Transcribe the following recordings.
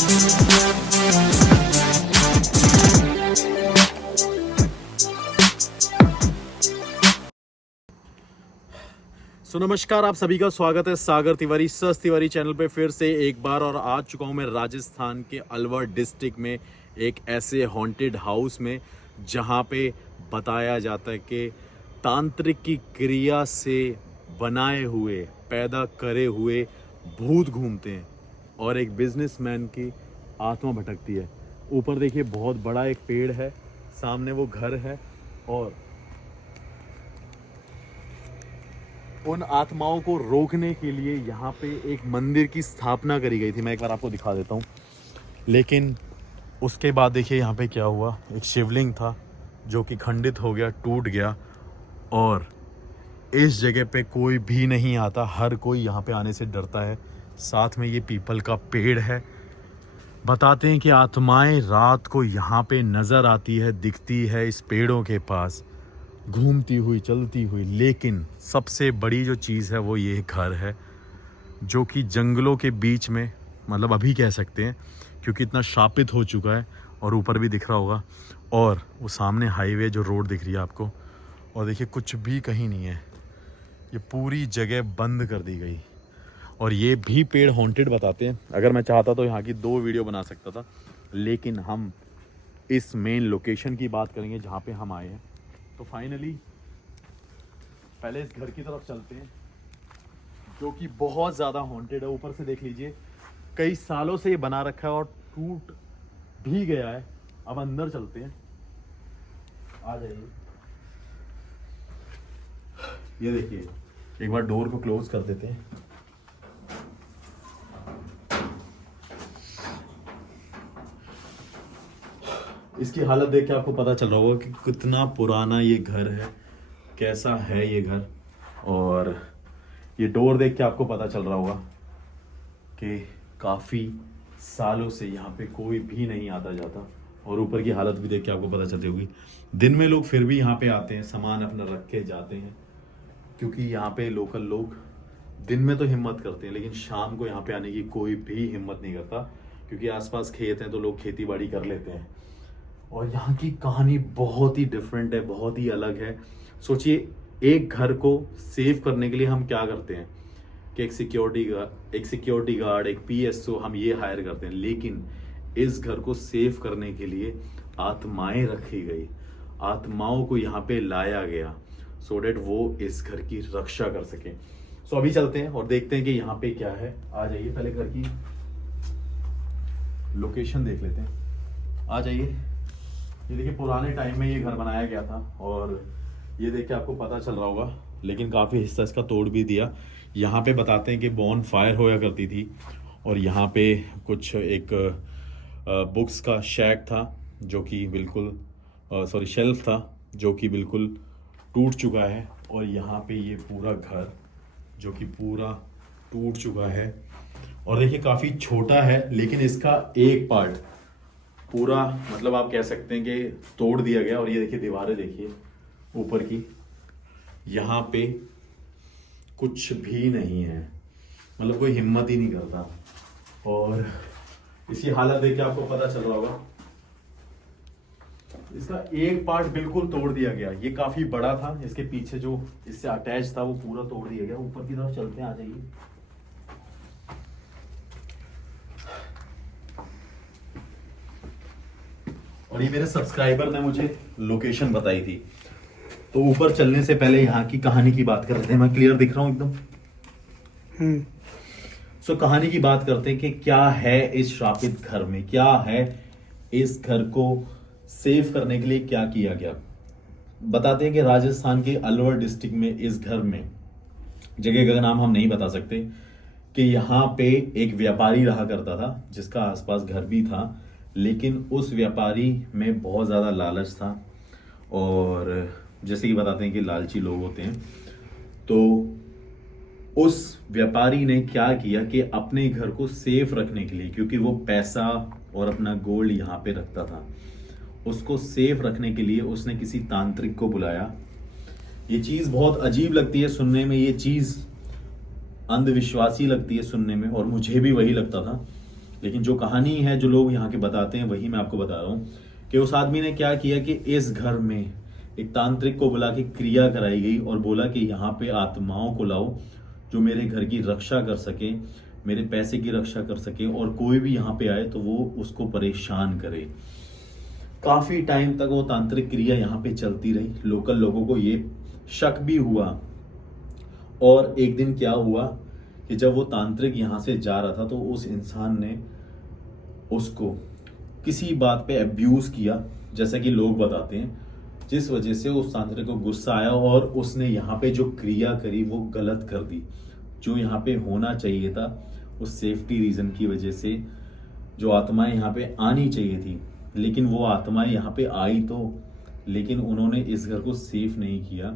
नमस्कार, आप सभी का स्वागत है सागर तिवारी सस तिवारी चैनल पे फिर से एक बार। और आ चुका हूँ मैं राजस्थान के अलवर डिस्ट्रिक्ट में एक ऐसे हॉन्टेड हाउस में जहाँ पे बताया जाता है कि तांत्रिक की क्रिया से बनाए हुए पैदा करे हुए भूत घूमते हैं और एक बिजनेसमैन की आत्मा भटकती है। ऊपर देखिए बहुत बड़ा एक पेड़ है, सामने वो घर है और उन आत्माओं को रोकने के लिए यहाँ पे एक मंदिर की स्थापना करी गई थी। मैं एक बार आपको दिखा देता हूँ। लेकिन उसके बाद देखिए यहाँ पे क्या हुआ, एक शिवलिंग था जो कि खंडित हो गया, टूट गया और इस जगह पे कोई भी नहीं आता, हर कोई यहाँ पे आने से डरता है। साथ में ये पीपल का पेड़ है। बताते हैं कि आत्माएं रात को यहाँ पे नज़र आती है, दिखती है इस पेड़ों के पास, घूमती हुई, चलती हुई। लेकिन सबसे बड़ी जो चीज़ है वो ये घर है जो कि जंगलों के बीच में, मतलब अभी कह सकते हैं क्योंकि इतना शापित हो चुका है। और ऊपर भी दिख रहा होगा और वो सामने हाईवे जो रोड दिख रही है आपको। और देखिए कुछ भी कहीं नहीं है, ये पूरी जगह बंद कर दी गई। और ये भी पेड़ हॉन्टेड बताते हैं। अगर मैं चाहता तो यहाँ की 2 वीडियो बना सकता था, लेकिन हम इस मेन लोकेशन की बात करेंगे जहाँ पे हम आए हैं। तो फाइनली पहले इस घर की तरफ चलते हैं जो कि बहुत ज़्यादा हॉन्टेड है। ऊपर से देख लीजिए, कई सालों से ये बना रखा है और टूट भी गया है। अब अंदर चलते हैं, आ जाइए। ये देखिए, एक बार डोर को क्लोज कर देते हैं। इसकी हालत देख के आपको पता चल रहा होगा कि कितना पुराना ये घर है, कैसा है ये घर। और ये डोर देख के आपको पता चल रहा होगा कि काफ़ी सालों से यहाँ पे कोई भी नहीं आता जाता। और ऊपर की हालत भी देख के आपको पता चलती होगी। दिन में लोग फिर भी यहाँ पे आते हैं, सामान अपना रख के जाते हैं, क्योंकि यहाँ पे लोकल लोग दिन में तो हिम्मत करते हैं, लेकिन शाम को यहाँ पे आने की कोई भी हिम्मत नहीं करता, क्योंकि आसपास खेत हैं तो लोग खेती बाड़ी कर लेते हैं। और यहाँ की कहानी बहुत ही डिफरेंट है, बहुत ही अलग है। सोचिए, एक घर को सेव करने के लिए हम क्या करते हैं कि एक सिक्योरिटी गार्ड, एक पीएसओ हम ये हायर करते हैं। लेकिन इस घर को सेव करने के लिए आत्माएं रखी गई, आत्माओं को यहाँ पे लाया गया सो डेट वो इस घर की रक्षा कर सके। सो अभी चलते हैं और देखते हैं कि यहाँ पे क्या है। आ जाइए, पहले घर की लोकेशन देख लेते हैं। आ जाइए। ये देखिए, पुराने टाइम में ये घर बनाया गया था और ये देख के आपको पता चल रहा होगा, लेकिन काफ़ी हिस्सा इसका तोड़ भी दिया। यहाँ पे बताते हैं कि बॉन फायर होया करती थी और यहाँ पे कुछ एक बुक्स का शैक था जो कि बिल्कुल शेल्फ था जो कि बिल्कुल टूट चुका है। और यहाँ पे ये पूरा घर जो कि पूरा टूट चुका है। और देखिए काफ़ी छोटा है, लेकिन इसका एक पार्ट पूरा, मतलब आप कह सकते हैं कि तोड़ दिया गया। और ये देखिए दीवारें देखिए ऊपर की, यहाँ पे कुछ भी नहीं है, मतलब कोई हिम्मत ही नहीं करता। और इसकी हालत देख के आपको पता चल रहा होगा, इसका एक पार्ट बिल्कुल तोड़ दिया गया। ये काफी बड़ा था, इसके पीछे जो इससे अटैच था वो पूरा तोड़ दिया गया। ऊपर की तरफ चलते हैं, आ जाइए। और ये मेरे सब्सक्राइबर ने मुझे लोकेशन बताई थी। तो ऊपर चलने से पहले यहाँ की कहानी की बात करते हैं। मैं क्लियर दिख रहा हूँ एकदम? सो कहानी की बात करते हैं कि क्या है इस श्रापित घर में, क्या है इस घर को सेव करने के लिए क्या किया गया। बताते हैं कि राजस्थान के अलवर डिस्ट्रिक्ट में इस घर में, जगह का नाम हम नहीं बता सकते, कि यहाँ पे एक व्यापारी रहा करता था जिसका आसपास घर भी था। लेकिन उस व्यापारी में बहुत ज़्यादा लालच था और जैसे कि बताते हैं कि लालची लोग होते हैं। तो उस व्यापारी ने क्या किया कि अपने घर को सेफ रखने के लिए, क्योंकि वो पैसा और अपना गोल्ड यहाँ पे रखता था, उसको सेफ रखने के लिए उसने किसी तांत्रिक को बुलाया। ये चीज़ बहुत अजीब लगती है सुनने में, ये चीज़ अंधविश्वासी लगती है सुनने में, और मुझे भी वही लगता था। लेकिन जो कहानी है, जो लोग यहाँ के बताते हैं, वही मैं आपको बता रहा हूँ कि उस आदमी ने क्या किया कि इस घर में एक तांत्रिक को बुला के क्रिया कराई गई और बोला कि यहाँ पे आत्माओं को लाओ जो मेरे घर की रक्षा कर सके, मेरे पैसे की रक्षा कर सके, और कोई भी यहाँ पे आए तो वो उसको परेशान करे। काफी टाइम तक वो तांत्रिक क्रिया यहाँ पे चलती रही। लोकल लोगों को ये शक भी हुआ, और एक दिन क्या हुआ कि जब वो तांत्रिक यहाँ से जा रहा था तो उस इंसान ने उसको किसी बात पे अब्यूज किया, जैसा कि लोग बताते हैं, जिस वजह से उस तांत्रिक को गुस्सा आया और उसने यहाँ पे जो क्रिया करी वो गलत कर दी। जो यहाँ पे होना चाहिए था, उस सेफ्टी रीजन की वजह से जो आत्माएं यहाँ पे आनी चाहिए थी, लेकिन वो आत्माएं यहाँ पे आई तो, लेकिन उन्होंने इस घर को सेफ नहीं किया,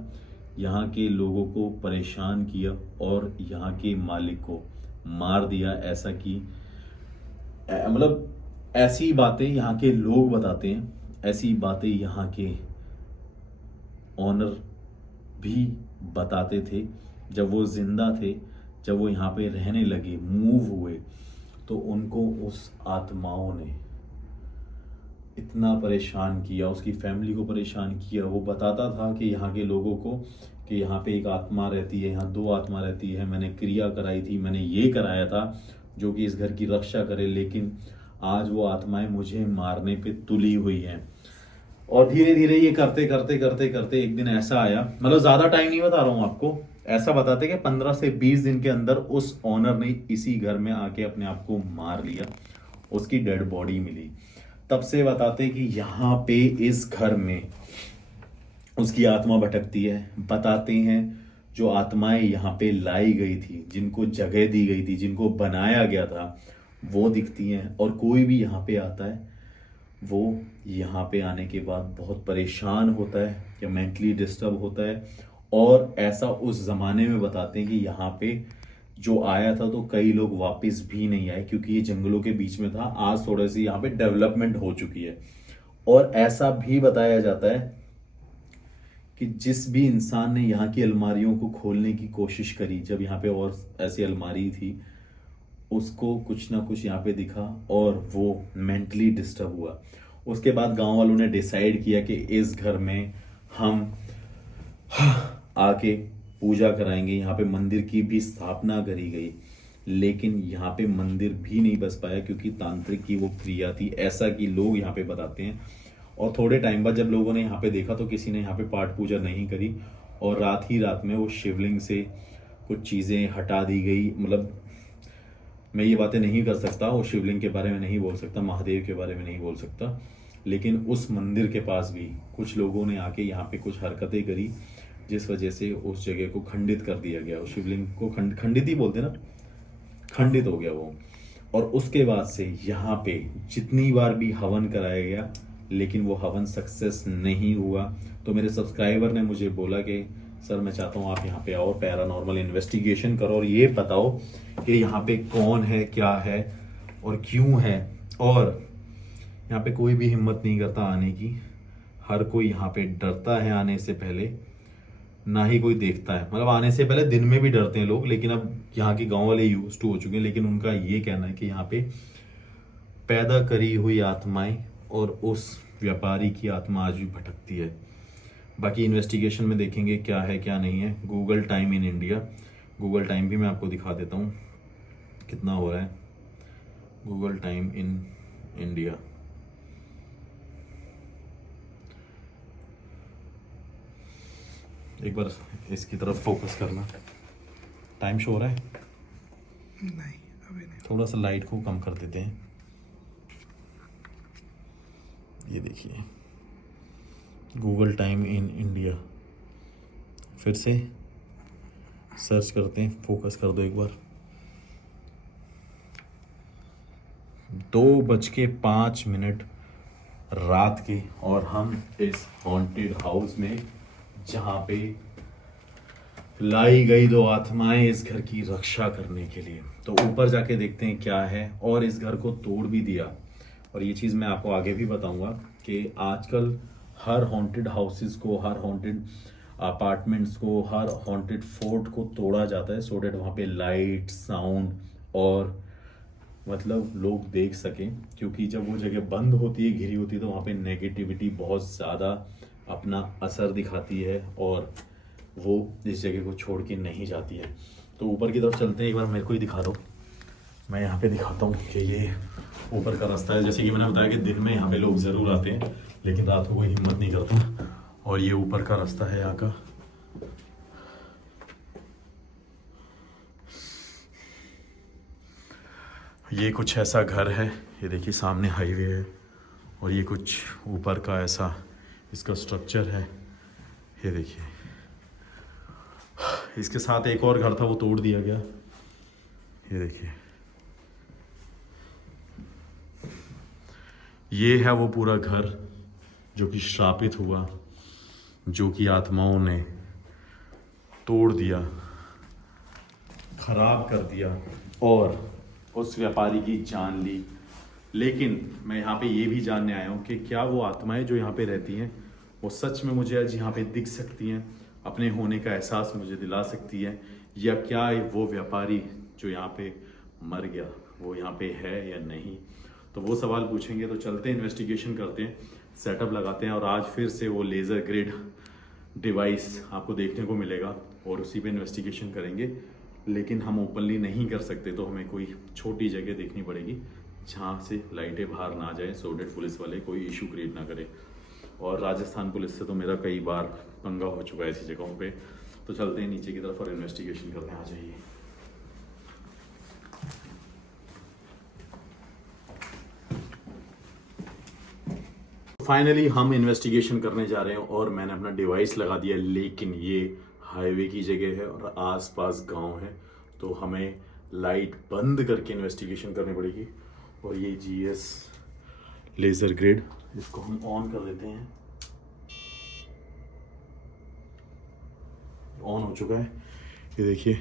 यहाँ के लोगों को परेशान किया और यहाँ के मालिक को मार दिया। ऐसा कि मतलब ऐसी बातें यहाँ के लोग बताते हैं, ऐसी बातें यहाँ के ऑनर भी बताते थे। जब वो जिंदा थे, जब वो यहाँ पे रहने लगे, मूव हुए, तो उनको उस आत्माओं ने इतना परेशान किया, उसकी फैमिली को परेशान किया। वो बताता था कि यहाँ के लोगों को कि यहाँ पे एक आत्मा रहती है, यहाँ 2 आत्मा रहती है, मैंने क्रिया कराई थी, मैंने ये कराया था जो कि इस घर की रक्षा करे, लेकिन आज वो आत्माएं मुझे मारने पे तुली हुई हैं। और धीरे धीरे ये करते करते करते करते एक दिन ऐसा आया, मतलब ज्यादा टाइम नहीं बता रहा हूँ आपको, ऐसा बताते कि 15 से 20 दिन के अंदर उस ऑनर ने इसी घर में आके अपने आप को मार लिया, उसकी डेड बॉडी मिली। तब से बताते कि यहाँ पे इस घर में उसकी आत्मा भटकती है। बताते हैं जो आत्माएं यहाँ पे लाई गई थी, जिनको जगह दी गई थी, जिनको बनाया गया था, वो दिखती हैं। और कोई भी यहाँ पे आता है, वो यहाँ पे आने के बाद बहुत परेशान होता है या मेंटली डिस्टर्ब होता है। और ऐसा उस ज़माने में बताते हैं कि यहाँ पे जो आया था तो कई लोग वापस भी नहीं आए, क्योंकि ये जंगलों के बीच में था। आज थोड़ी सी यहाँ पे डेवलपमेंट हो चुकी है। और ऐसा भी बताया जाता है कि जिस भी इंसान ने यहाँ की अलमारियों को खोलने की कोशिश करी, जब यहाँ पे और ऐसी अलमारी थी, उसको कुछ ना कुछ यहाँ पे दिखा और वो मेंटली डिस्टर्ब हुआ। उसके बाद गांव वालों ने डिसाइड किया कि इस घर में हम आके पूजा कराएंगे। यहाँ पे मंदिर की भी स्थापना करी गई, लेकिन यहाँ पे मंदिर भी नहीं बस पाया क्योंकि तांत्रिक की वो क्रिया थी, ऐसा कि लोग यहाँ पे बताते हैं। और थोड़े टाइम बाद जब लोगों ने यहाँ पे देखा तो किसी ने यहाँ पे पाठ पूजा नहीं करी, और रात ही रात में वो शिवलिंग से कुछ चीज़ें हटा दी गई। मतलब मैं ये बातें नहीं कर सकता, वो शिवलिंग के बारे में नहीं बोल सकता, महादेव के बारे में नहीं बोल सकता, लेकिन उस मंदिर के पास भी कुछ लोगों ने आके यहाँ पे कुछ हरकतें करी, जिस वजह से उस जगह को खंडित कर दिया गया। उस शिवलिंग को खंडित ही बोलते ना, खंडित हो गया वो। और उसके बाद से यहाँ पे जितनी बार भी हवन कराया गया, लेकिन वो हवन सक्सेस नहीं हुआ। तो मेरे सब्सक्राइबर ने मुझे बोला कि सर मैं चाहता हूँ आप यहाँ पे आओ, पैरानॉर्मल इन्वेस्टिगेशन करो और ये बताओ कि यहाँ पे कौन है, क्या है और क्यों है। और यहाँ पे कोई भी हिम्मत नहीं करता आने की, हर कोई यहाँ पे डरता है आने से पहले, ना ही कोई देखता है। मतलब आने से पहले दिन में भी डरते हैं लोग, लेकिन अब यहाँ के गांव वाले यूज टू हो चुके हैं। लेकिन उनका ये कहना है कि यहाँ पे पैदा करी हुई आत्माएं और उस व्यापारी की आत्मा आज भी भटकती है। बाकी इन्वेस्टिगेशन में देखेंगे क्या है क्या नहीं है। Google time in India, Google time भी मैं आपको दिखा देता हूँ कितना हो रहा है। गूगल टाइम इन इंडिया, एक बार इसकी तरफ फोकस करना। टाइम शो हो रहा है? नहीं अभी नहीं। थोड़ा सा लाइट को कम कर देते हैं। ये देखिए गूगल टाइम इन इंडिया, फिर से सर्च करते हैं, फोकस कर दो एक बार। 2:05 रात के, और हम इस हॉन्टेड हाउस में जहाँ पे लाई गई 2 आत्माएं इस घर की रक्षा करने के लिए। तो ऊपर जाके देखते हैं क्या है। और इस घर को तोड़ भी दिया। और ये चीज़ मैं आपको आगे भी बताऊंगा कि आजकल हर हॉन्टेड हाउसेस को, हर हॉन्टेड अपार्टमेंट्स को, हर हॉन्टेड फोर्ट को तोड़ा जाता है, सो डेट वहाँ पे लाइट, साउंड और मतलब लोग देख सकें, क्योंकि जब वो जगह बंद होती है, घिरी होती है, तो वहाँ पे नेगेटिविटी बहुत ज़्यादा अपना असर दिखाती है और वो इस जगह को छोड़ के नहीं जाती है। तो ऊपर की तरफ चलते हैं, एक बार मेरे को ही दिखा दो। मैं यहाँ पे दिखाता हूँ कि ये ऊपर का रास्ता है। जैसे कि मैंने बताया कि दिन में यहाँ पे लोग ज़रूर आते हैं, लेकिन रात को कोई हिम्मत नहीं करता। और ये ऊपर का रास्ता है यहाँ का। ये कुछ ऐसा घर है, ये देखिए सामने हाईवे है, और ये कुछ ऊपर का ऐसा इसका स्ट्रक्चर है, ये देखिए। इसके साथ एक और घर था, वो तोड़ दिया गया, ये देखिए। ये है वो पूरा घर जो कि श्रापित हुआ, जो कि आत्माओं ने तोड़ दिया, खराब कर दिया और उस व्यापारी की जान ली। लेकिन मैं यहाँ पे ये भी जानने आया हूँ कि क्या वो आत्माएं जो यहाँ पे रहती हैं वो सच में मुझे आज यहाँ पे दिख सकती हैं, अपने होने का एहसास मुझे दिला सकती है, या क्या वो व्यापारी जो यहाँ पे मर गया वो यहाँ पे है या नहीं। तो वो सवाल पूछेंगे। तो चलते हैं, इन्वेस्टिगेशन करते हैं, सेटअप लगाते हैं, और आज फिर से वो लेज़र ग्रिड डिवाइस आपको देखने को मिलेगा और उसी पे इन्वेस्टिगेशन करेंगे। लेकिन हम ओपनली नहीं कर सकते, तो हमें कोई छोटी जगह देखनी पड़ेगी जहाँ से लाइटें बाहर ना जाए, सो डेट पुलिस वाले कोई इशू क्रिएट ना करे। और राजस्थान पुलिस से तो मेरा कई बार पंगा हो चुका है ऐसी जगहों पे। तो चलते हैं नीचे की तरफ और इन्वेस्टिगेशन करते हैं। आ जाइए। फाइनली हम इन्वेस्टिगेशन करने जा रहे हैं और मैंने अपना डिवाइस लगा दिया, लेकिन ये हाईवे की जगह है और आसपास गांव है, तो हमें लाइट बंद करके इन्वेस्टिगेशन करनी पड़ेगी। और ये जीएस लेज़र ग्रिड, इसको हम ऑन कर देते हैं। ऑन हो चुका है, ये देखिए।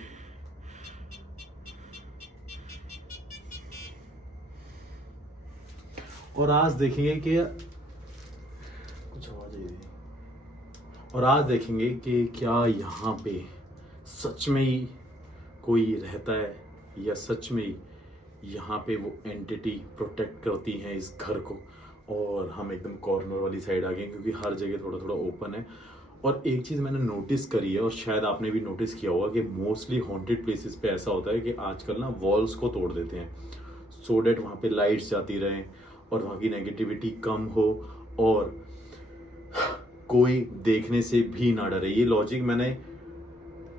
और आज देखेंगे कि कुछ आवाज आई, और आज देखेंगे कि क्या यहाँ पे सच में ही कोई रहता है, या सच में ही यहाँ पे वो एंटिटी प्रोटेक्ट करती हैं इस घर को। और हम एकदम कॉर्नर वाली साइड आ गए, क्योंकि हर जगह थोड़ा थोड़ा ओपन है। और एक चीज़ मैंने नोटिस करी है, और शायद आपने भी नोटिस किया होगा, कि मोस्टली हॉन्टेड प्लेसेस पे ऐसा होता है कि आजकल ना वॉल्स को तोड़ देते हैं, सो डेट वहाँ पे लाइट्स जाती रहें और वहाँ की नेगेटिविटी कम हो और कोई देखने से भी ना डरे। ये लॉजिक मैंने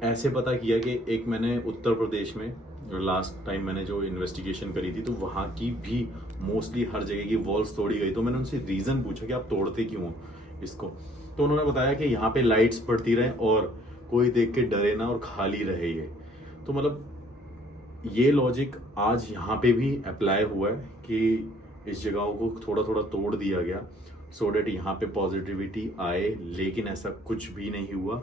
ऐसे पता किया कि एक मैंने उत्तर प्रदेश में लास्ट टाइम मैंने जो इन्वेस्टिगेशन करी थी, तो वहाँ की भी मोस्टली हर जगह की वॉल्स तोड़ी गई। तो मैंने उनसे रीज़न पूछा कि आप तोड़ते क्यों हो इसको, तो उन्होंने बताया कि यहाँ पे लाइट्स पड़ती रहें और कोई देख के डरे ना और खाली रहे ये। तो मतलब ये लॉजिक आज यहाँ पे भी अप्लाई हुआ है कि इस जगहों को थोड़ा थोड़ा तोड़ दिया गया, सो डेट यहाँ पे पॉजिटिविटी आए, लेकिन ऐसा कुछ भी नहीं हुआ।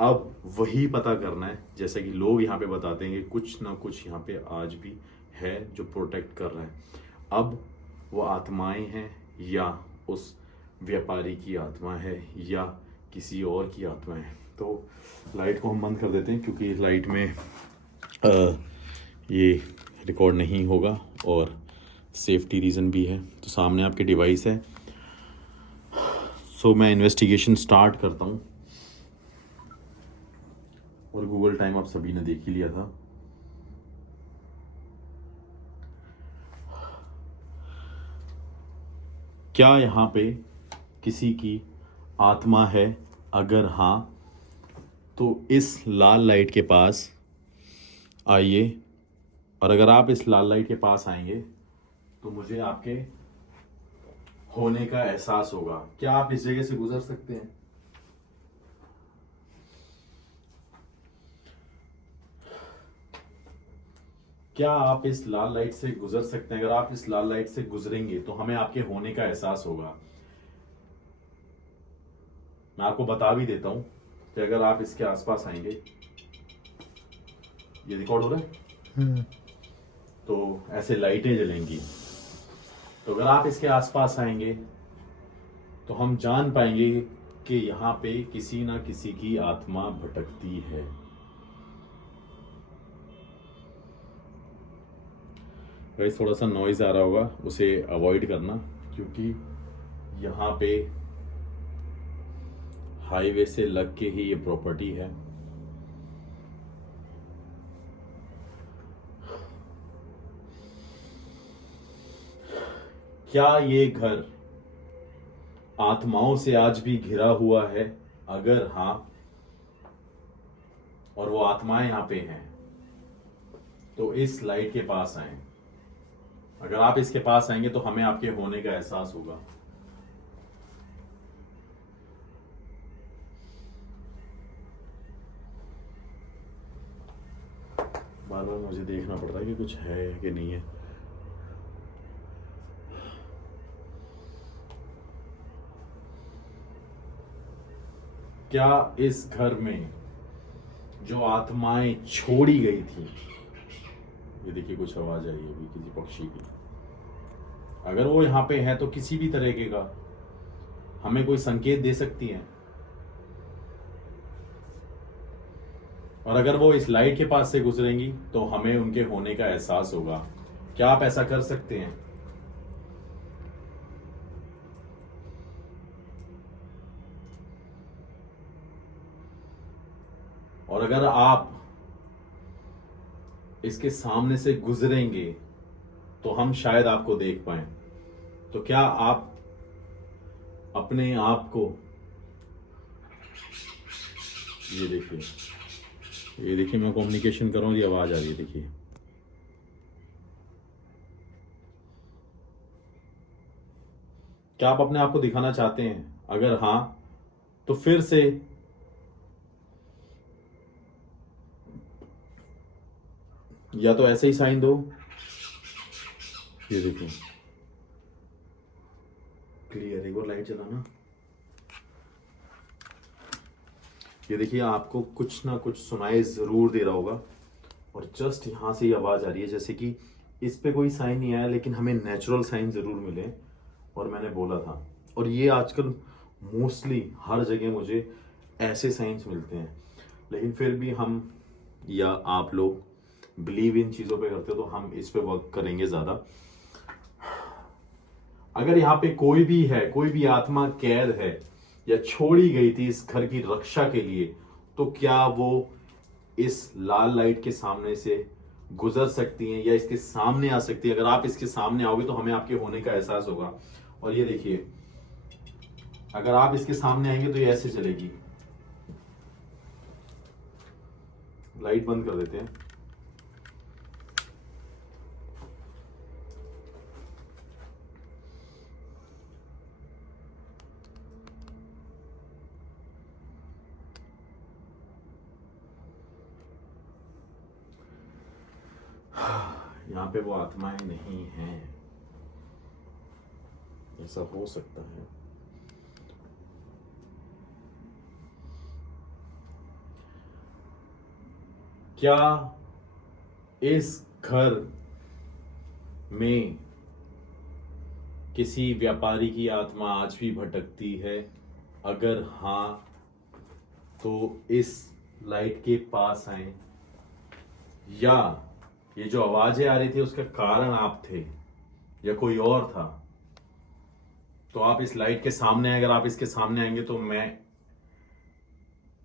अब वही पता करना है, जैसे कि लोग यहाँ पे बताते हैं कि कुछ ना कुछ यहाँ पे आज भी है जो प्रोटेक्ट कर रहा है। अब वो आत्माएं हैं, या उस व्यापारी की आत्मा है, या किसी और की आत्मा है। तो लाइट को हम बंद कर देते हैं, क्योंकि लाइट में ये रिकॉर्ड नहीं होगा और सेफ्टी रीज़न भी है। तो सामने आपके डिवाइस है। सो मैं इन्वेस्टिगेशन स्टार्ट करता हूँ, और गूगल टाइम आप सभी ने देख ही लिया था। क्या यहाँ पे किसी की आत्मा है? अगर हाँ, तो इस लाल लाइट के पास आइए, और अगर आप इस लाल लाइट के पास आएंगे तो मुझे आपके होने का एहसास होगा। क्या आप इस जगह से गुजर सकते हैं? क्या आप इस लाल लाइट से गुजर सकते हैं? अगर आप इस लाल लाइट से गुजरेंगे तो हमें आपके होने का एहसास होगा। मैं आपको बता भी देता हूं कि अगर आप इसके आसपास आएंगे, ये रिकॉर्ड हो रहा है, तो ऐसे लाइटें जलेंगी। तो अगर आप इसके आसपास आएंगे तो हम जान पाएंगे कि यहाँ पे किसी ना किसी की आत्मा भटकती है। गाइस थोड़ा सा नॉइज़ आ रहा होगा, उसे अवॉइड करना, क्योंकि यहाँ पे हाईवे से लग के ही ये प्रॉपर्टी है। क्या ये घर आत्माओं से आज भी घिरा हुआ है? अगर हाँ, और वो आत्माएं यहाँ पे हैं, तो इस लाइट के पास आए। अगर आप इसके पास आएंगे तो हमें आपके होने का एहसास होगा। बार बार मुझे देखना पड़ रहा है कि कुछ है कि नहीं है। क्या इस घर में जो आत्माएं छोड़ी गई थी, ये देखिए कुछ आवाज आई है अभी किसी पक्षी की, अगर वो यहाँ पे है तो किसी भी तरीके का हमें कोई संकेत दे सकती हैं। और अगर वो इस लाइट के पास से गुजरेंगी तो हमें उनके होने का एहसास होगा। क्या आप ऐसा कर सकते हैं? और अगर आप इसके सामने से गुजरेंगे तो हम शायद आपको देख पाएं। तो क्या आप अपने आप को, ये देखिए मैं कम्युनिकेशन कर रहा हूं, ये आवाज आ रही है, देखिए क्या आप अपने आप को दिखाना चाहते हैं? अगर हाँ तो फिर से या तो ऐसे ही साइन दो, ये देखिए क्लियर, एक बार लाइट चलाना। ये देखिए आपको कुछ ना कुछ सुनाई जरूर दे रहा होगा। और जस्ट यहाँ से ये आवाज आ रही है, जैसे कि इस पे कोई साइन नहीं आया लेकिन हमें नेचुरल साइन जरूर मिले। और मैंने बोला था, और ये आजकल मोस्टली हर जगह मुझे ऐसे साइंस मिलते हैं, लेकिन फिर भी हम या आप लोग बिलीव इन चीज़ों पे करते हो तो हम इस पे वर्क करेंगे ज़्यादा। अगर यहाँ पे कोई भी है, कोई भी आत्मा कैद है या छोड़ी गई थी इस घर की रक्षा के लिए, तो क्या वो इस लाल लाइट के सामने से गुजर सकती हैं या इसके सामने आ सकती है? अगर आप इसके सामने आओगे तो हमें आपके होने का एहसास होगा। और ये देखिए, अगर आप इसके सामने आएंगे तो ये ऐसे चलेगी। लाइट बंद कर देते हैं। यहाँ पे वो आत्माएं नहीं हैं, ऐसा हो सकता है। क्या इस घर में किसी व्यापारी की आत्मा आज भी भटकती है? अगर हाँ तो इस लाइट के पास आए, या ये जो आवाजें आ रही थी उसका कारण आप थे या कोई और था, तो आप इस लाइट के सामने, अगर आप इसके सामने आएंगे तो मैं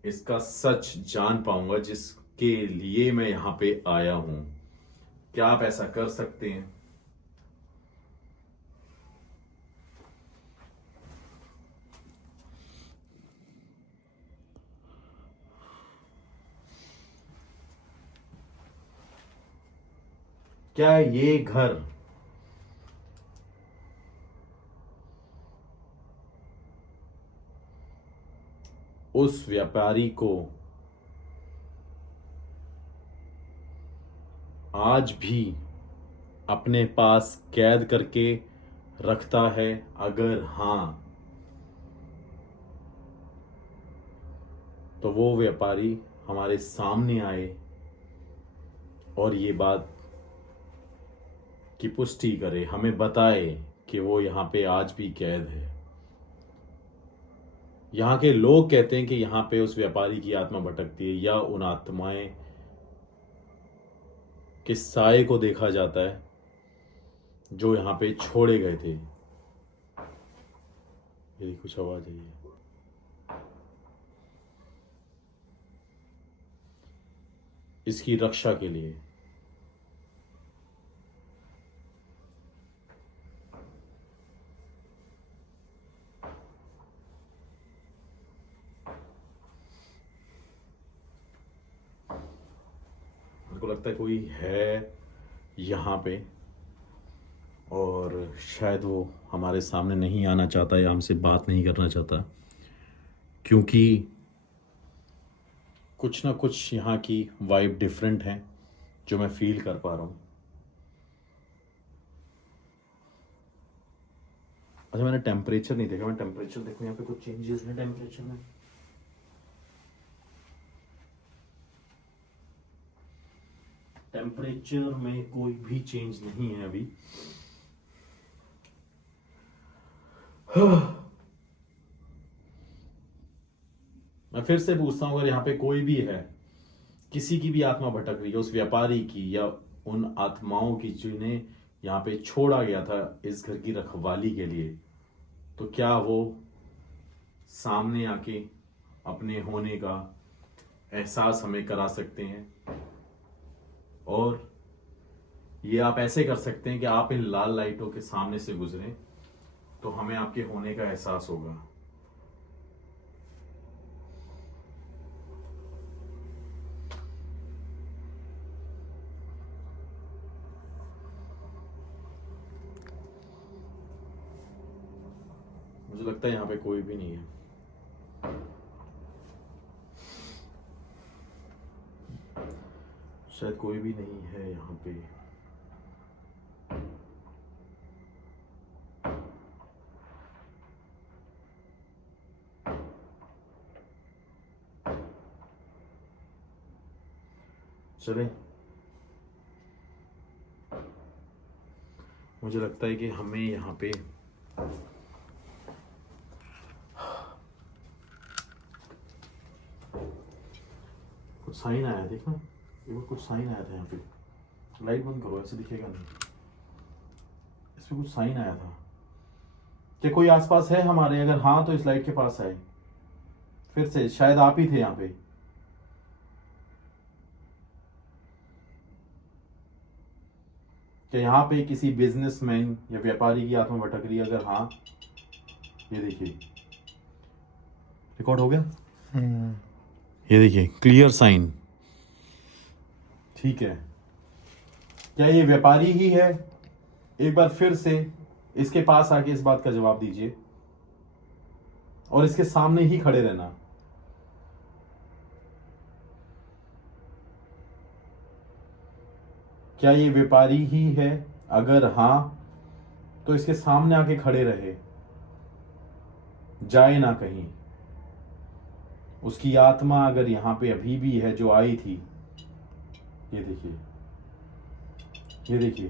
इसका सच जान पाऊंगा जिसके लिए मैं यहां पे आया हूं। क्या आप ऐसा कर सकते हैं? क्या ये घर उस व्यापारी को आज भी अपने पास कैद करके रखता है? अगर हाँ तो वो व्यापारी हमारे सामने आए और ये बात की पुष्टि करे, हमें बताए कि वो यहाँ पे आज भी कैद है। यहाँ के लोग कहते हैं कि यहाँ पे उस व्यापारी की आत्मा भटकती है, या उन आत्माएं के साए को देखा जाता है। जो यहाँ पे छोड़े गए थे। यदि कुछ आवाज आई है, इसकी रक्षा के लिए। मेरे को लगता है कोई है यहाँ पे और शायद वो हमारे सामने नहीं आना चाहता या हमसे बात नहीं करना चाहता, क्योंकि कुछ ना कुछ यहाँ की वाइब डिफरेंट है जो मैं फील कर पा रहा हूँ। अच्छा, मैंने टेम्परेचर नहीं देखा, मैं टेम्परेचर देखूँ यहाँ पे कुछ चेंजेस हैं टेम्परेचर में। टेम्परेचर में कोई भी चेंज नहीं है अभी। मैं फिर से पूछता हूं, अगर यहाँ पे कोई भी है, किसी की भी आत्मा भटक रही है, उस व्यापारी की या उन आत्माओं की जिन्हें यहाँ पे छोड़ा गया था इस घर की रखवाली के लिए, तो क्या वो सामने आके अपने होने का एहसास हमें करा सकते हैं? और ये आप ऐसे कर सकते हैं कि आप इन लाल लाइटों के सामने से गुजरें तो हमें आपके होने का एहसास होगा। मुझे लगता है यहाँ पे कोई भी नहीं है। शायद कोई भी नहीं है यहाँ पे। चलें, मुझे लगता है कि हमें यहाँ पे कुछ साइन आया, देखना ये कुछ साइन आया था यहाँ पे। लाइट बंद करो, ऐसे दिखेगा नहीं। इसमें कुछ साइन आया था। क्या कोई आसपास है हमारे? अगर हाँ तो इस लाइट के पास आए। फिर से शायद आप ही थे यहाँ पे। क्या यहाँ पे किसी बिजनेसमैन या व्यापारी की आत्मा भटक रही है? अगर हाँ, ये देखिए रिकॉर्ड हो गया। ये देखिए क्लियर साइन। ठीक है, क्या ये व्यापारी ही है? एक बार फिर से इसके पास आके इस बात का जवाब दीजिए और इसके सामने ही खड़े रहना। क्या ये व्यापारी ही है? अगर हाँ तो इसके सामने आके खड़े रहे, जाए ना कहीं। उसकी आत्मा अगर यहां पे अभी भी है जो आई थी, ये देखिए, ये देखिए,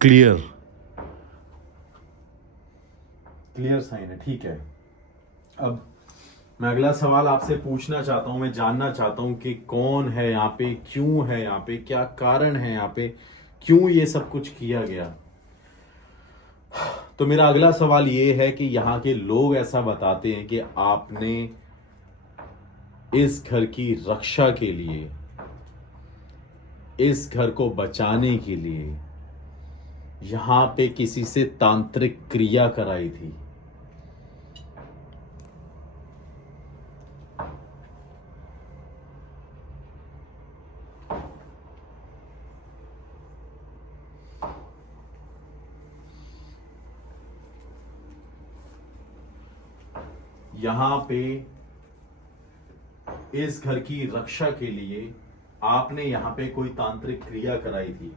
क्लियर क्लियर साइन है। ठीक है, अब मैं अगला सवाल आपसे पूछना चाहता हूं, मैं जानना चाहता हूं कि कौन है यहाँ पे, क्यों है यहाँ पे, क्या कारण है यहाँ पे, क्यों ये सब कुछ किया गया। तो मेरा अगला सवाल ये है कि यहाँ के लोग ऐसा बताते हैं कि आपने इस घर की रक्षा के लिए, इस घर को बचाने के लिए यहां पे किसी से तांत्रिक क्रिया कराई थी। यहां पे इस घर की रक्षा के लिए आपने यहां पे कोई तांत्रिक क्रिया कराई थी।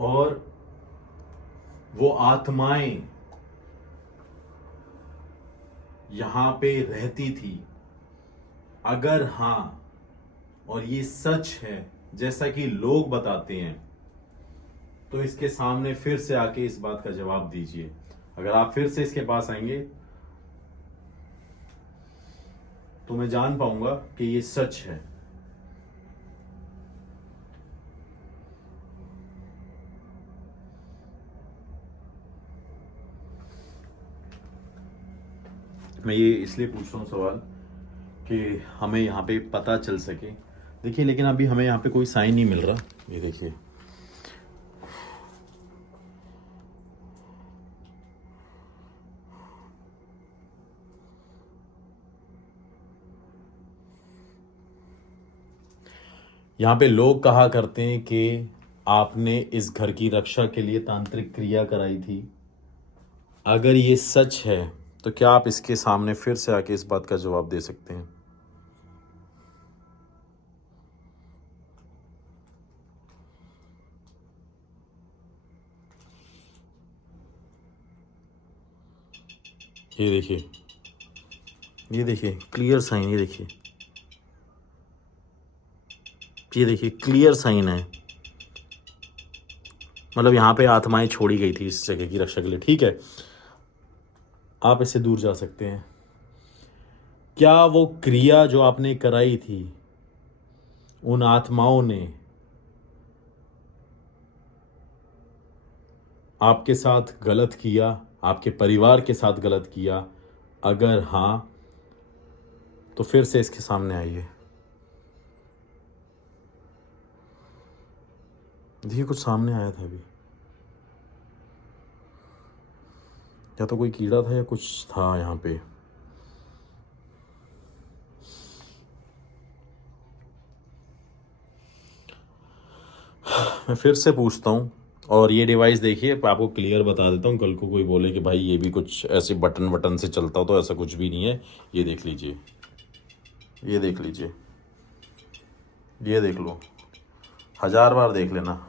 और वो आत्माएं यहां पे रहती थी। अगर हां और ये सच है जैसा कि लोग बताते हैं, तो इसके सामने फिर से आके इस बात का जवाब दीजिए। अगर आप फिर से इसके पास आएंगे तो मैं जान पाऊंगा कि ये सच है। मैं ये इसलिए पूछ रहा हूँ सवाल कि हमें यहाँ पे पता चल सके। देखिए लेकिन अभी हमें यहाँ पे कोई साइन नहीं मिल रहा। ये देखिए, यहाँ पे लोग कहा करते हैं कि आपने इस घर की रक्षा के लिए तांत्रिक क्रिया कराई थी। अगर ये सच है तो क्या आप इसके सामने फिर से आके इस बात का जवाब दे सकते हैं? ये देखिए, ये देखिए क्लियर साइन, ये देखिए, ये देखिए क्लियर साइन है। मतलब यहाँ पे आत्माएं छोड़ी गई थी इस जगह की रक्षा के लिए। ठीक है, आप इससे दूर जा सकते हैं। क्या वो क्रिया जो आपने कराई थी उन आत्माओं ने आपके साथ गलत किया, आपके परिवार के साथ गलत किया? अगर हाँ तो फिर से इसके सामने आइए। देखिए कुछ सामने आया था अभी, या तो कोई कीड़ा था या कुछ था यहाँ पे। मैं फिर से पूछता हूँ, और ये डिवाइस देखिए आपको क्लियर बता देता हूँ, कल को कोई बोले कि भाई ये भी कुछ ऐसे बटन बटन से चलता हो, तो ऐसा कुछ भी नहीं है। ये देख लीजिए, ये देख लीजिए, ये देख लो, 1000 बार देख लेना।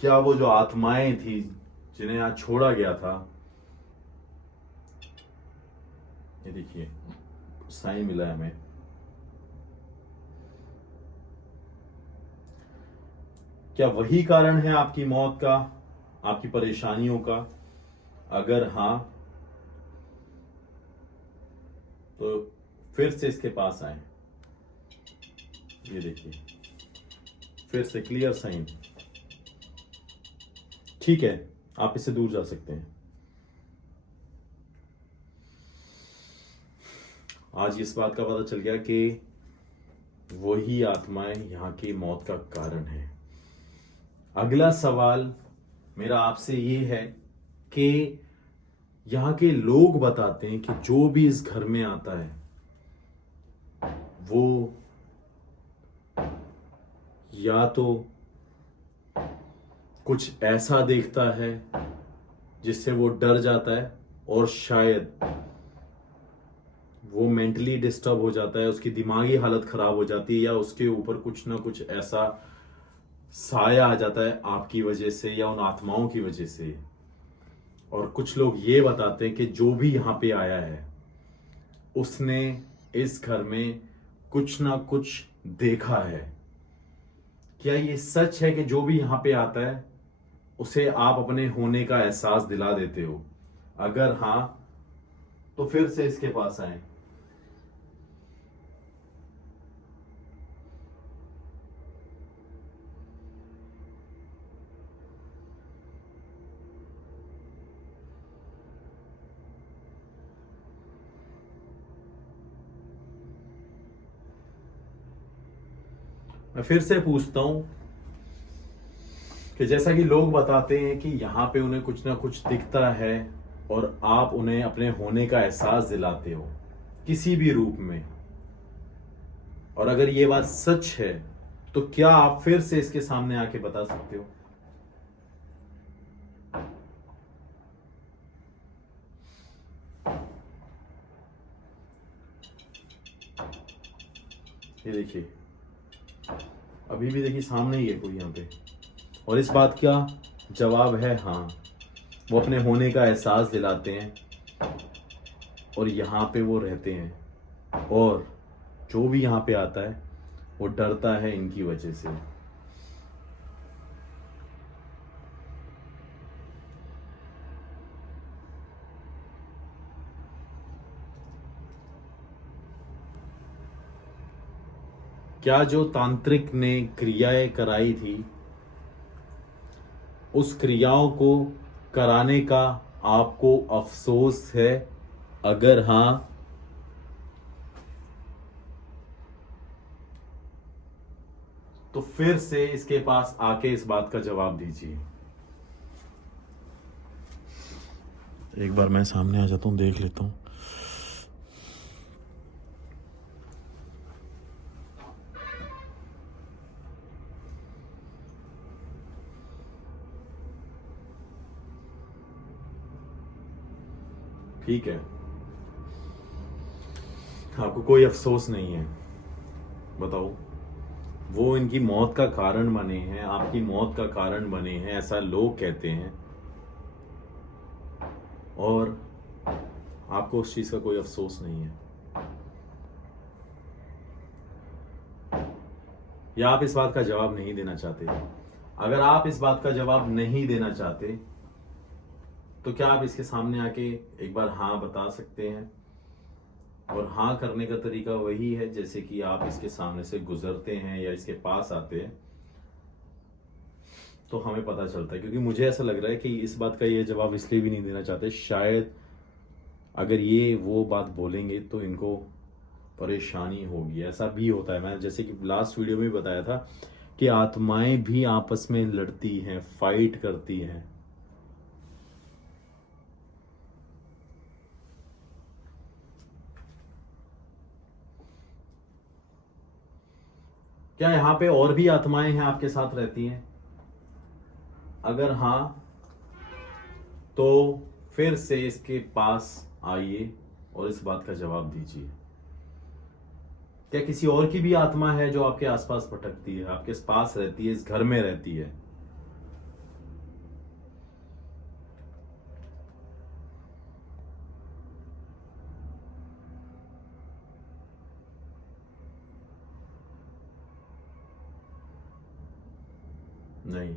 क्या वो जो आत्माएं थी जिन्हें यहाँ छोड़ा गया था, ये देखिए साइन मिला है हमें, क्या वही कारण है आपकी मौत का, आपकी परेशानियों का? अगर हाँ तो फिर से इसके पास आए। ये देखिए फिर से क्लियर साइन। ठीक है, आप इससे दूर जा सकते हैं। आज इस बात का पता चल गया कि वही आत्माएं यहाँ की मौत का कारण है। अगला सवाल मेरा आपसे ये है कि यहाँ के लोग बताते हैं कि जो भी इस घर में आता है वो या तो कुछ ऐसा देखता है जिससे वो डर जाता है, और शायद वो मेंटली डिस्टर्ब हो जाता है, उसकी दिमागी हालत खराब हो जाती है, या उसके ऊपर कुछ ना कुछ ऐसा साया आ जाता है आपकी वजह से या उन आत्माओं की वजह से। और कुछ लोग ये बताते हैं कि जो भी यहाँ पे आया है उसने इस घर में कुछ ना कुछ देखा है। क्या ये सच है कि जो भी यहाँ पे आता है उसे आप अपने होने का एहसास दिला देते हो? अगर हाँ तो फिर से इसके पास आए। मैं फिर से पूछता हूं कि जैसा कि लोग बताते हैं कि यहाँ पे उन्हें कुछ ना कुछ दिखता है और आप उन्हें अपने होने का एहसास दिलाते हो किसी भी रूप में, और अगर ये बात सच है तो क्या आप फिर से इसके सामने आके बता सकते हो? ये देखिए अभी भी देखिए सामने ही है कोई यहाँ पे, और इस बात का जवाब है हाँ, वो अपने होने का एहसास दिलाते हैं और यहाँ पे वो रहते हैं, और जो भी यहाँ पे आता है वो डरता है इनकी वजह से। क्या जो तांत्रिक ने क्रियाएं कराई थी, उस क्रियाओं को कराने का आपको अफसोस है? अगर हां, तो फिर से इसके पास आके इस बात का जवाब दीजिए। एक बार मैं सामने आ जाता हूं, देख लेता हूं। ठीक है, आपको कोई अफसोस नहीं है। बताओ, वो इनकी मौत का कारण बने हैं, आपकी मौत का कारण बने हैं, ऐसा लोग कहते हैं, और आपको उस चीज का कोई अफसोस नहीं है। या आप इस बात का जवाब नहीं देना चाहते? अगर आप इस बात का जवाब नहीं देना चाहते, तो क्या आप इसके सामने आके एक बार हाँ बता सकते हैं? और हाँ करने का तरीका वही है जैसे कि आप इसके सामने से गुजरते हैं या इसके पास आते हैं, तो हमें पता चलता है। क्योंकि मुझे ऐसा लग रहा है कि इस बात का ये जवाब इसलिए भी नहीं देना चाहते, शायद अगर ये वो बात बोलेंगे तो इनको परेशानी होगी। ऐसा भी होता है, मैं जैसे कि लास्ट वीडियो में बताया था कि आत्माएं भी आपस में लड़ती हैं, फाइट करती हैं। क्या यहाँ पे और भी आत्माएं हैं आपके साथ रहती हैं? अगर हाँ, तो फिर से इसके पास आइए और इस बात का जवाब दीजिए। क्या किसी और की भी आत्मा है जो आपके आसपास भटकती है, आपके पास रहती है, इस घर में रहती है? नहीं,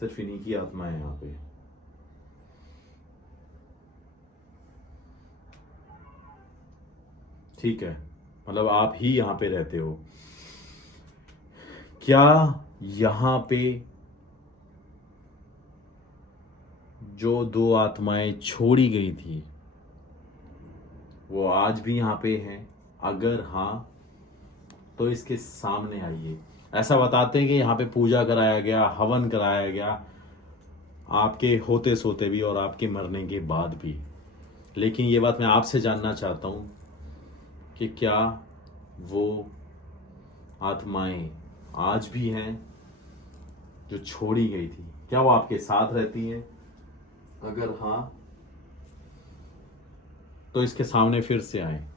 सिर्फ इन्हीं की आत्मा है यहाँ पे। ठीक है, मतलब आप ही यहाँ पे रहते हो। क्या यहाँ पे जो दो आत्माएं छोड़ी गई थी वो आज भी यहाँ पे हैं? अगर हाँ, तो इसके सामने आइए। ऐसा बताते हैं कि यहाँ पे पूजा कराया गया, हवन कराया गया, आपके होते सोते भी और आपके मरने के बाद भी। लेकिन ये बात मैं आपसे जानना चाहता हूँ कि क्या वो आत्माएं आज भी हैं जो छोड़ी गई थी? क्या वो आपके साथ रहती हैं? अगर हाँ, तो इसके सामने फिर से आए।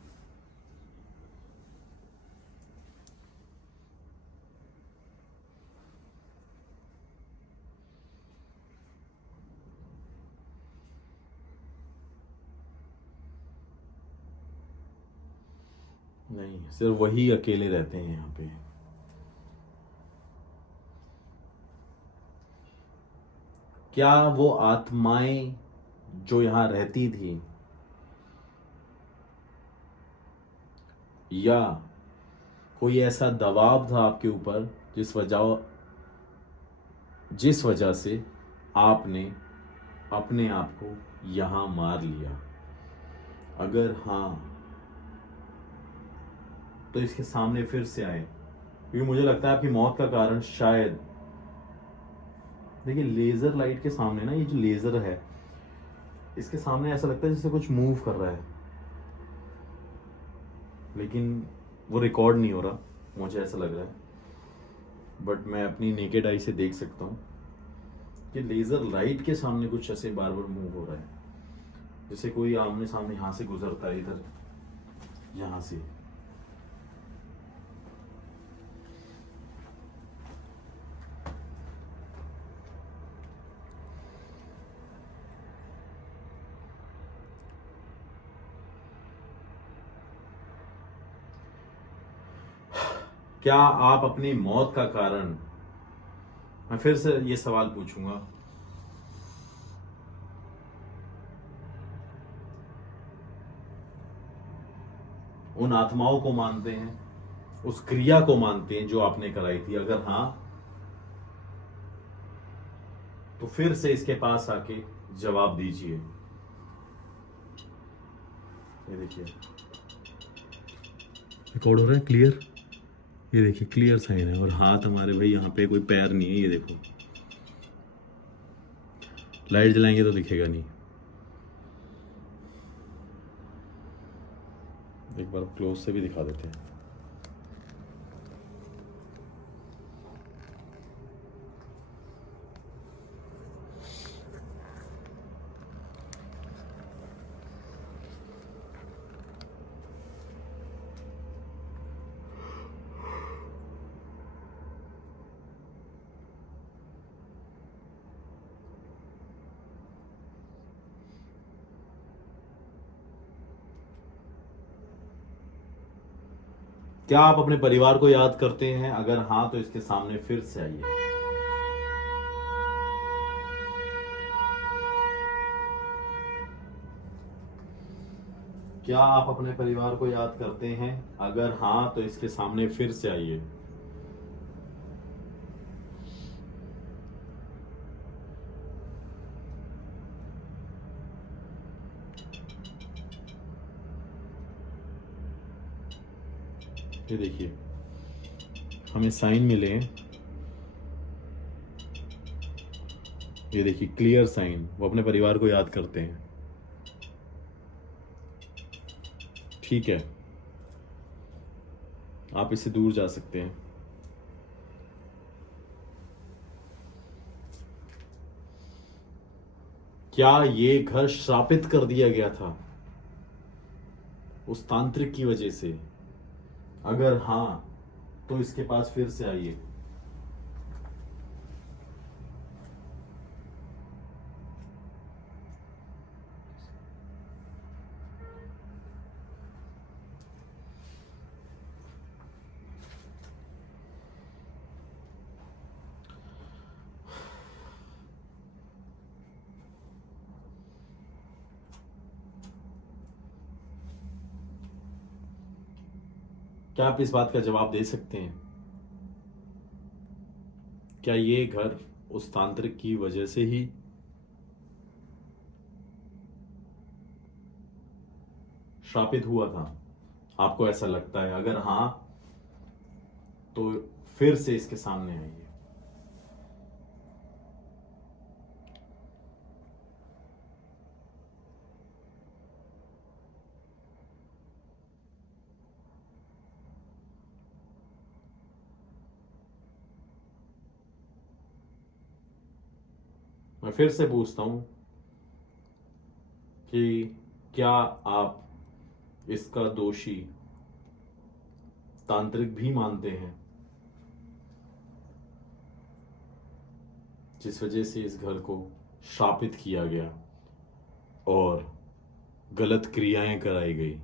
नहीं, सिर्फ वही अकेले रहते हैं यहाँ पे। क्या वो आत्माएं जो यहाँ रहती थी, या कोई ऐसा दबाव था आपके ऊपर जिस वजह से आपने अपने आप को यहां मार लिया? अगर हाँ, तो इसके सामने फिर से आए। क्योंकि मुझे लगता है आपकी मौत का कारण शायद, देखिए लेजर लाइट के सामने ना, ये जो लेजर है इसके सामने ऐसा लगता है जैसे कुछ मूव कर रहा है, लेकिन वो रिकॉर्ड नहीं हो रहा, मुझे ऐसा लग रहा है। बट मैं अपनी नेकेड आई से देख सकता हूँ कि लेजर लाइट के सामने कुछ ऐसे बार बार मूव हो रहा है, जैसे कोई आमने सामने यहां से गुजरता है, इधर यहां से। क्या आप अपनी मौत का कारण, मैं फिर से ये सवाल पूछूंगा, उन आत्माओं को मानते हैं, उस क्रिया को मानते हैं जो आपने कराई थी? अगर हाँ तो फिर से इसके पास आके जवाब दीजिए। ये देखिए रिकॉर्ड हो रहा है क्लियर, ये देखिए क्लियर साइन है। और हाथ हमारे भाई यहाँ पे कोई पैर नहीं है, ये देखो। लाइट जलाएंगे तो दिखेगा नहीं। एक बार क्लोज से भी दिखा देते हैं। क्या आप अपने परिवार को याद करते हैं? अगर हाँ तो इसके सामने फिर से आइए। क्या आप अपने परिवार को याद करते हैं? अगर हाँ तो इसके सामने फिर से आइए। ये देखिए हमें साइन मिले हैं, ये देखिए क्लियर साइन। वो अपने परिवार को याद करते हैं। ठीक है, आप इससे दूर जा सकते हैं। क्या ये घर श्रापित कर दिया गया था उस तांत्रिक की वजह से? अगर हाँ तो इसके पास फिर से आइए। क्या आप इस बात का जवाब दे सकते हैं? क्या ये घर उस तांत्रिक की वजह से ही श्रापित हुआ था? आपको ऐसा लगता है? अगर हाँ तो फिर से इसके सामने आइए। मैं फिर से पूछता हूं कि क्या आप इसका दोषी तांत्रिक भी मानते हैं जिस वजह से इस घर को शापित किया गया और गलत क्रियाएं कराई गई?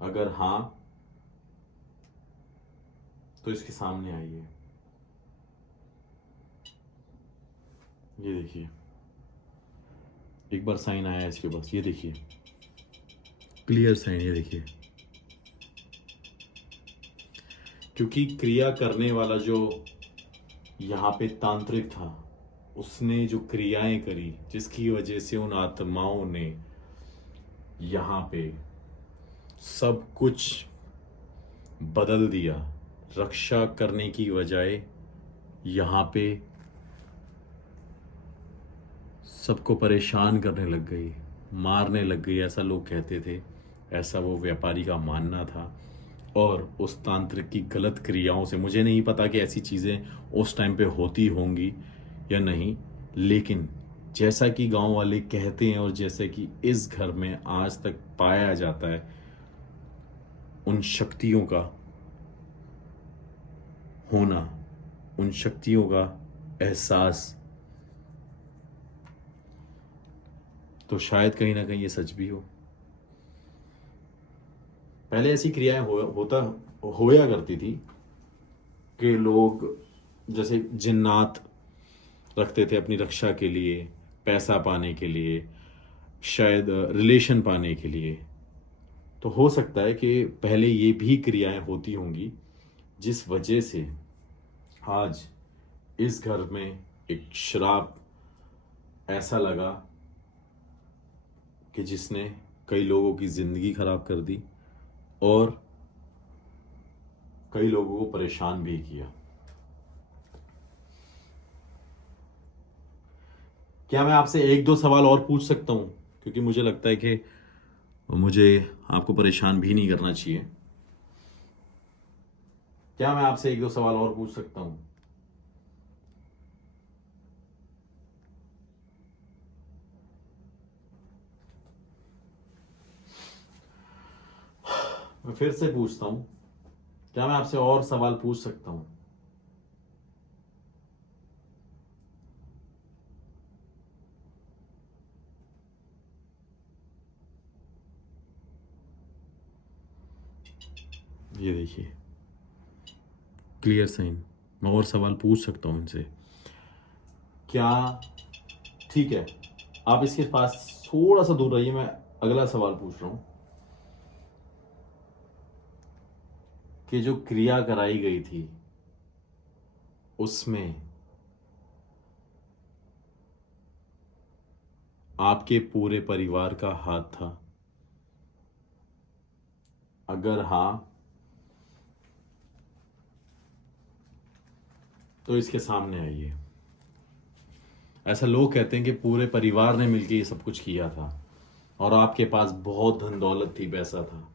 अगर हाँ तो इसके सामने आइए। ये देखिए एक बार साइन आया है इसके पास, ये देखिए क्लियर साइन, ये देखिए। क्योंकि क्रिया करने वाला जो यहाँ पे तांत्रिक था, उसने जो क्रियाएं करी जिसकी वजह से उन आत्माओं ने यहाँ पे सब कुछ बदल दिया। रक्षा करने की बजाय यहाँ पे सबको परेशान करने लग गई, मारने लग गई, ऐसा लोग कहते थे, ऐसा वो व्यापारी का मानना था। और उस तांत्रिक की गलत क्रियाओं से, मुझे नहीं पता कि ऐसी चीज़ें उस टाइम पे होती होंगी या नहीं, लेकिन जैसा कि गांव वाले कहते हैं और जैसे कि इस घर में आज तक पाया जाता है, उन शक्तियों का होना, उन शक्तियों का एहसास, तो शायद कहीं ना कहीं ये सच भी हो। पहले ऐसी क्रियाएं होया करती थी कि लोग जैसे जिन्नात रखते थे अपनी रक्षा के लिए, पैसा पाने के लिए, शायद रिलेशन पाने के लिए। तो हो सकता है कि पहले ये भी क्रियाएं होती होंगी जिस वजह से आज इस घर में एक श्राप ऐसा लगा कि जिसने कई लोगों की जिंदगी खराब कर दी और कई लोगों को परेशान भी किया। क्या मैं आपसे एक दो सवाल और पूछ सकता हूं? क्योंकि मुझे लगता है कि मुझे आपको परेशान भी नहीं करना चाहिए। क्या मैं आपसे एक दो सवाल और पूछ सकता हूं? मैं फिर से पूछता हूं, क्या मैं आपसे और सवाल पूछ सकता हूं? ये देखिए क्लियर साइन। मैं और सवाल पूछ सकता हूं इनसे। क्या ठीक है, आप इसके पास थोड़ा सा दूर रहिए, मैं अगला सवाल पूछ रहा हूं कि जो क्रिया कराई गई थी उसमें आपके पूरे परिवार का हाथ था? अगर हाँ तो इसके सामने आइए। ऐसा लोग कहते हैं कि पूरे परिवार ने मिलकर ये सब कुछ किया था और आपके पास बहुत धन दौलत थी, पैसा था।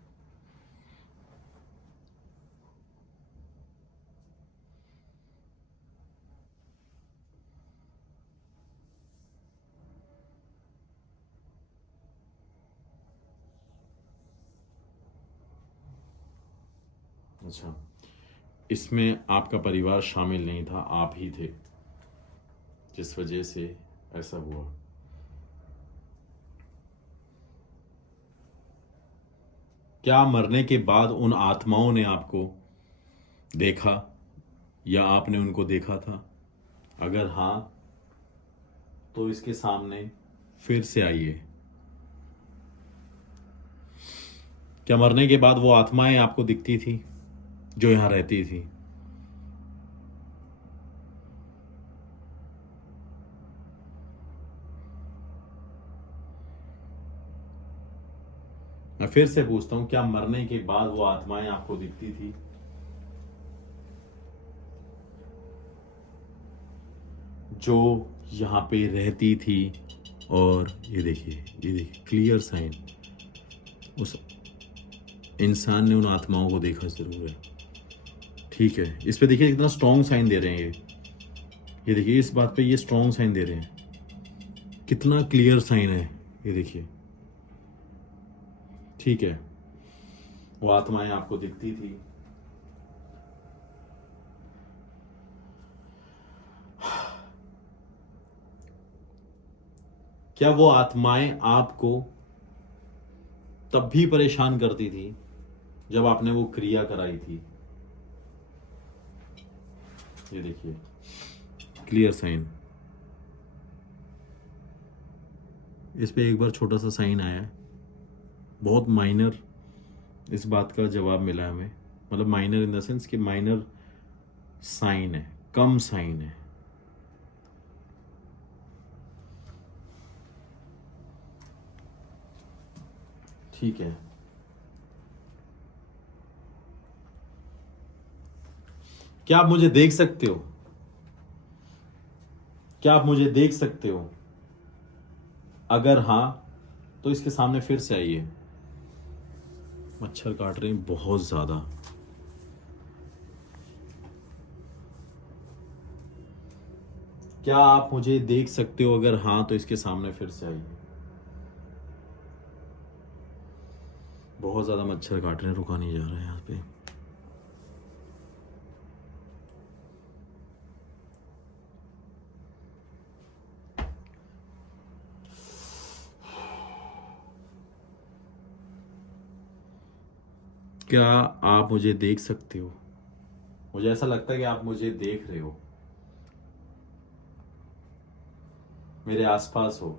अच्छा, इसमें आपका परिवार शामिल नहीं था, आप ही थे जिस वजह से ऐसा हुआ। क्या मरने के बाद उन आत्माओं ने आपको देखा या आपने उनको देखा था? अगर हाँ तो इसके सामने फिर से आइए। क्या मरने के बाद वो आत्माएं आपको दिखती थी जो यहां रहती थी? मैं फिर से पूछता हूं, क्या मरने के बाद वो आत्माएं आपको दिखती थी जो यहाँ पे रहती थी? और ये देखिए क्लियर साइन। उस इंसान ने उन आत्माओं को देखा जरूर है। ठीक है, इस पे देखिए कितना स्ट्रॉन्ग साइन दे रहे हैं ये देखिए इस बात पे ये स्ट्रॉन्ग साइन दे रहे हैं, कितना क्लियर साइन है ये देखिए। ठीक है, वो आत्माएं आपको दिखती थी। क्या वो आत्माएं आपको तब भी परेशान करती थी जब आपने वो क्रिया कराई थी? ये देखिए क्लियर साइन। इस पे एक बार छोटा सा साइन आया है, बहुत माइनर इस बात का जवाब मिला हमें, मतलब माइनर इन द सेंस कि माइनर साइन है, कम साइन है। ठीक है, क्या आप मुझे देख सकते हो? क्या आप मुझे देख सकते हो? अगर हाँ तो इसके सामने फिर से आइए। मच्छर काट रहे हैं बहुत ज्यादा। क्या आप मुझे देख सकते हो? अगर हाँ तो इसके सामने फिर से आइए। बहुत ज्यादा मच्छर काट रहे हैं, रुका नहीं जा रहा है यहाँ पे। क्या आप मुझे देख सकते हो? मुझे ऐसा लगता है कि आप मुझे देख रहे हो, मेरे आसपास हो।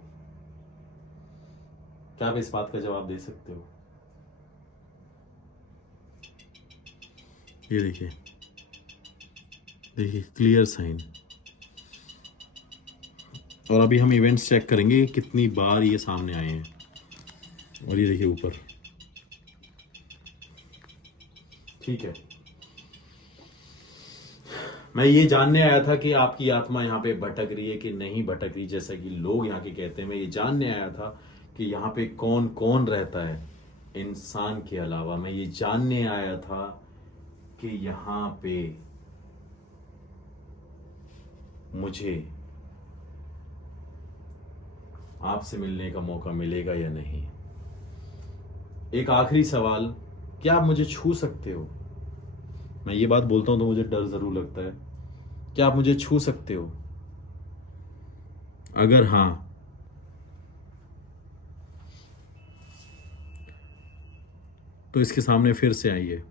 क्या आप इस बात का जवाब दे सकते हो? ये देखिए, देखिए क्लियर साइन। और अभी हम इवेंट्स चेक करेंगे कि कितनी बार ये सामने आए हैं। और ये देखिए ऊपर, ठीक है। मैं ये जानने आया था कि आपकी आत्मा यहाँ पे भटक रही है कि नहीं भटक रही, जैसा कि लोग यहाँ के कहते हैं। मैं ये जानने आया था कि यहाँ पे कौन कौन रहता है इंसान के अलावा। मैं ये जानने आया था कि यहाँ पे मुझे आपसे मिलने का मौका मिलेगा या नहीं। एक आखिरी सवाल, क्या आप मुझे छू सकते हो? मैं ये बात बोलता हूं तो मुझे डर जरूर लगता है। क्या आप मुझे छू सकते हो? अगर हां, तो इसके सामने फिर से आइए।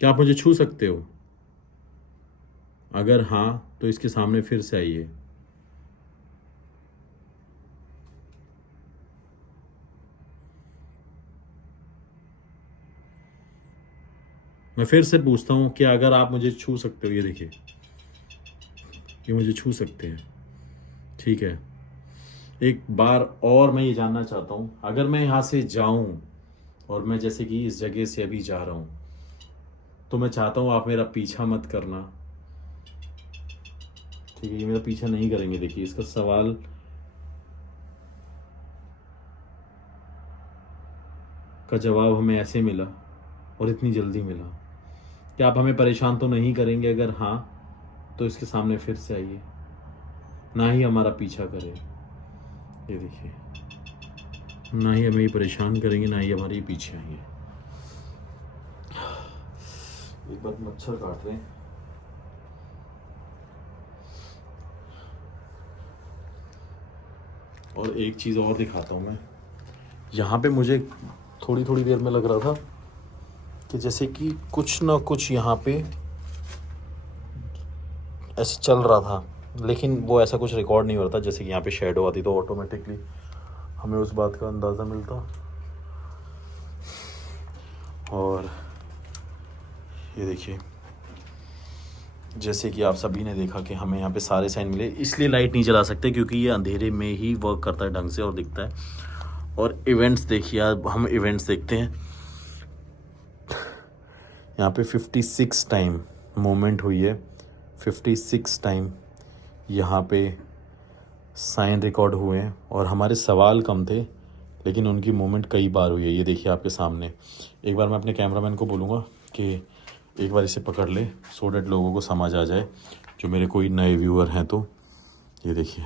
क्या आप मुझे छू सकते हो? अगर हां, तो इसके सामने फिर से आइए। मैं फिर से पूछता हूं कि अगर आप मुझे छू सकते हो, ये देखिए, ये मुझे छू सकते हैं, ठीक है। एक बार और मैं ये जानना चाहता हूं, अगर मैं यहां से जाऊं और मैं जैसे कि इस जगह से अभी जा रहा हूं, तो मैं चाहता हूं आप मेरा पीछा मत करना, ठीक है। ये मेरा पीछा नहीं करेंगे। देखिए, इसका सवाल का जवाब हमें ऐसे मिला और इतनी जल्दी मिला। क्या आप हमें परेशान तो नहीं करेंगे? अगर हाँ, तो इसके सामने फिर से आइए, ना ही हमारा पीछा करें। ये देखिए, ना ही हमें परेशान करेंगे, ना ही हमारे पीछे आएंगे। एक बार मच्छर काट रहे हैं। और एक चीज़ और दिखाता हूँ मैं। यहाँ पे मुझे थोड़ी थोड़ी देर में लग रहा था कि जैसे कि कुछ ना कुछ यहाँ पे ऐसे चल रहा था, लेकिन वो ऐसा कुछ रिकॉर्ड नहीं हो रहा था। जैसे कि यहाँ पे शेडो आती तो ऑटोमेटिकली हमें उस बात का अंदाज़ा मिलता। और ये देखिए, जैसे कि आप सभी ने देखा कि हमें यहाँ पे सारे साइन मिले। इसलिए लाइट नहीं जला सकते क्योंकि ये अंधेरे में ही वर्क करता है ढंग से और दिखता है। और इवेंट्स देखिए, अब हम इवेंट्स देखते हैं। यहाँ पे 56 टाइम मूवमेंट हुई है, 56 टाइम यहाँ पे साइन रिकॉर्ड हुए हैं। और हमारे सवाल कम थे, लेकिन उनकी मूवमेंट कई बार हुई है। ये देखिए आपके सामने। एक बार मैं अपने कैमरामैन को बोलूँगा कि एक बार इसे पकड़ ले, सो डेट लोगों को समझ आ जाए, जो मेरे कोई नए व्यूअर हैं तो। ये देखिए,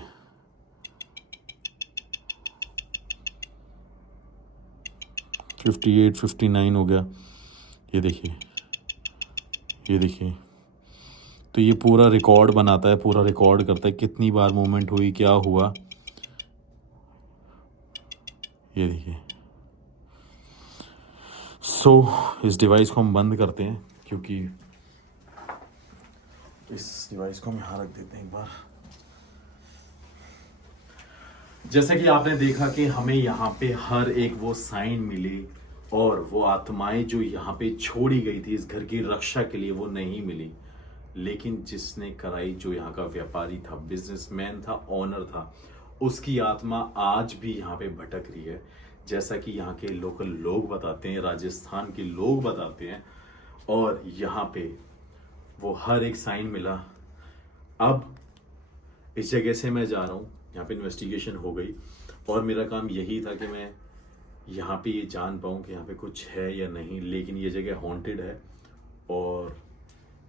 $58, $59 हो गया। ये देखिए, ये देखिए। तो ये पूरा रिकॉर्ड बनाता है, पूरा रिकॉर्ड करता है कितनी बार मूवमेंट हुई, क्या हुआ। ये देखिए। सो इस डिवाइस को हम बंद करते हैं, क्योंकि इस डिवाइस को हम यहाँ रख देते हैं एक बार। जैसा कि आपने देखा कि हमें यहाँ पे हर एक वो साइन मिली, और वो आत्माएं जो यहाँ पे छोड़ी गई थी इस घर की रक्षा के लिए, वो नहीं मिली। लेकिन जिसने कराई, जो यहाँ का व्यापारी था, बिजनेसमैन था, ऑनर था, उसकी आत्मा आज भी यहाँ पे भटक रही है। जैसा कि यहाँ के लोकल लोग बताते हैं, राजस्थान के लोग बताते हैं। और यहाँ पे वो हर एक साइन मिला। अब इस जगह से मैं जा रहा हूँ, यहाँ पे इन्वेस्टिगेशन हो गई, और मेरा काम यही था कि मैं यहाँ पे ये जान पाऊँ कि यहाँ पे कुछ है या नहीं। लेकिन ये जगह हॉन्टेड है, और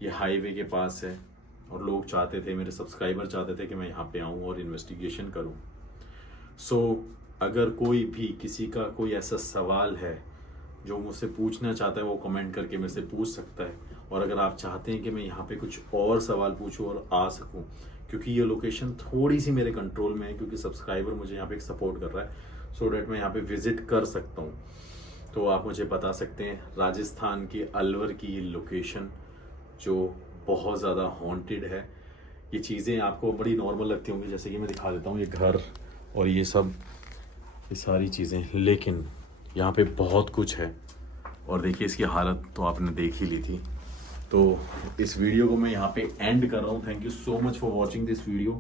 ये हाईवे के पास है, और लोग चाहते थे, मेरे सब्सक्राइबर चाहते थे कि मैं यहाँ पे आऊँ और इन्वेस्टिगेशन करूँ। सो अगर कोई भी, किसी का कोई ऐसा सवाल है जो मुझसे पूछना चाहता है, वो कमेंट करके मेरे से पूछ सकता है। और अगर आप चाहते हैं कि मैं यहाँ पे कुछ और सवाल पूछूं और आ सकूं, क्योंकि ये लोकेशन थोड़ी सी मेरे कंट्रोल में है, क्योंकि सब्सक्राइबर मुझे यहाँ पे एक सपोर्ट कर रहा है, सो डैट मैं यहाँ पे विजिट कर सकता हूँ। तो आप मुझे बता सकते हैं राजस्थान के अलवर की ये लोकेशन जो बहुत ज़्यादा हॉन्टेड है, ये चीज़ें आपको बड़ी नॉर्मल लगती होंगी, जैसे कि मैं दिखा देता हूँ ये घर और ये सब, ये सारी चीज़ें, लेकिन यहाँ पे बहुत कुछ है। और देखिए इसकी हालत तो आपने देख ही ली थी। तो इस वीडियो को मैं यहाँ पे एंड कर रहा हूँ। Thank you so much for watching this video.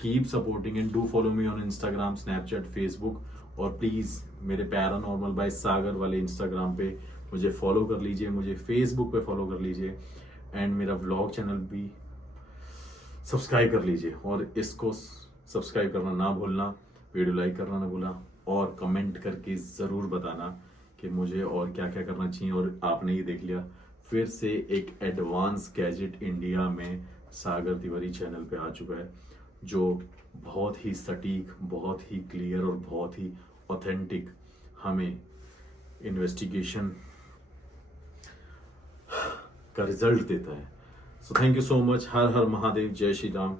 Keep supporting and do follow me on Instagram, Snapchat, Facebook, और प्लीज़ मेरे पैरानॉर्मल बाय सागर वाले इंस्टाग्राम पे मुझे फॉलो कर लीजिए, मुझे फेसबुक पे फॉलो कर लीजिए, एंड मेरा व्लॉग चैनल भी सब्सक्राइब कर लीजिए। और इसको सब्सक्राइब करना ना भूलना, वीडियो लाइक करना ना भूलना, और कमेंट करके ज़रूर बताना कि मुझे और क्या क्या करना चाहिए। और आपने ये देख लिया, फिर से एक एडवांस गैजेट इंडिया में सागर तिवारी चैनल पे आ चुका है, जो बहुत ही सटीक, बहुत ही क्लियर और बहुत ही ऑथेंटिक हमें इन्वेस्टिगेशन का रिजल्ट देता है। So thank you so much. हर हर महादेव, जय श्री राम।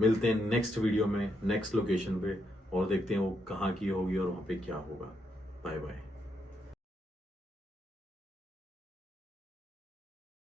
मिलते हैं नेक्स्ट वीडियो में, नेक्स्ट लोकेशन पे, और देखते हैं वो कहाँ की होगी और वहाँ पे क्या होगा। Bye bye.